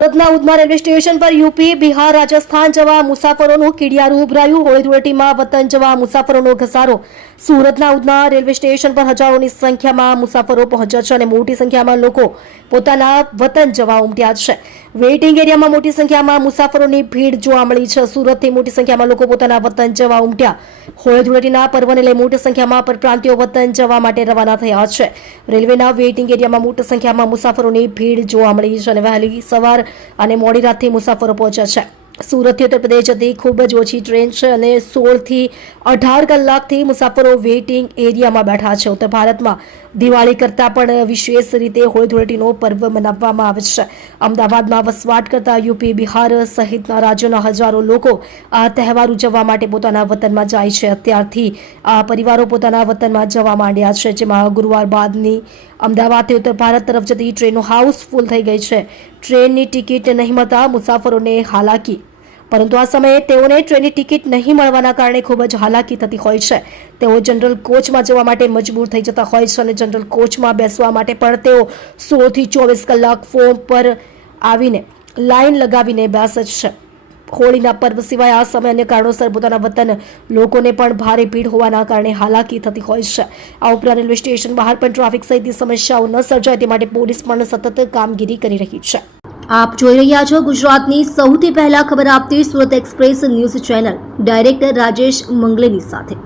સુરતના Udhna railway station પર UP, Bihar, Rajasthan જવા મુસાફરોનું કીડિયારું ઉભરાયું. હોળી ધૂળેટીમાં વતન જવા મુસાફરોનો ઘસારો. સુરતના ઉધના રેલવે સ્ટેશન પર હજારોની સંખ્યામાં મુસાફરો પહોંચ્યા છે અને મોટી સંખ્યામાં લોકો પોતાના વતન જવા ઉમટ્યા છે. વેઇટિંગ એરિયામાં મોટી સંખ્યામાં મુસાફરોની ભીડ જોવા મળી છે. સુરતથી મોટી સંખ્યામાં લોકો પોતાના વતન જવા ઉમટ્યા. હોળી ધૂળેટીના પર્વને લઈ મોટી સંખ્યામાં પરપ્રાંતિયો વતન જવા માટે રવાના થયા છે. રેલવેના વેઇટિંગ એરિયામાં મોટી સંખ્યામાં મુસાફરોની ભીડ જોવા મળી છે અને વહેલી સવાર અને મોડી રાતથી મુસાફરો પહોંચ્યા છે. સુરતથી ઉત્તર પ્રદેશ જતી ખૂબ જ ઓછી ટ્રેન છે અને 16 થી 18 કલાકથી મુસાફરો વેઇટિંગ એરિયામાં બેઠા છે. ઉત્તર ભારતમાં દિવાળી કરતાં પણ વિશેષ રીતે હોળી ધૂળેટીનો પર્વ મનાવવામાં આવે છે. અમદાવાદમાં વસવાટ કરતા યુપી, બિહાર સહિતના રાજ્યોના હજારો લોકો આ તહેવાર ઉજવવા માટે પોતાના વતનમાં જાય છે. અત્યારથી આ પરિવારો પોતાના વતનમાં જવા માંડ્યા છે, જેમાં ગુરુવાર બાદની અમદાવાદથી ઉત્તર ભારત તરફ જતી ટ્રેનો હાઉસફુલ થઈ ગઈ છે. ટ્રેનની ટિકિટ નહીં મળતા મુસાફરોને હાલાકી. પરંતુ આ સમયે તેઓને ટ્રેનની ટિકિટ નહીં મળવાના કારણે ખૂબ જ હાલાકી થતી હોય છે. તેઓ જનરલ કોચમાં જવા માટે મજબૂર થઈ જતા હોય છે અને જનરલ કોચમાં બેસવા માટે પણ તેઓ 16 થી 24 કલાક ફોર્મ પર આવીને લાઈન લગાવીને બેસે છે. હોળીના પર્વ સિવાય આ સમય અન્ય કારણોસર પોતાના વતન લોકોને પણ ભારે ભીડ હોવાના કારણે હાલાકી થતી હોય છે. આ ઉપરાંત રેલવે સ્ટેશન બહાર પણ ટ્રાફિક સહિતની સમસ્યાઓ ન સર્જાય તે માટે પોલીસ પણ સતત કામગીરી કરી રહી છે. આપ જોઈ રહ્યા છો ગુજરાતની સૌથી પહેલા ખબર આપતી Surat express news channel director Rajesh મંગલેની સાથે.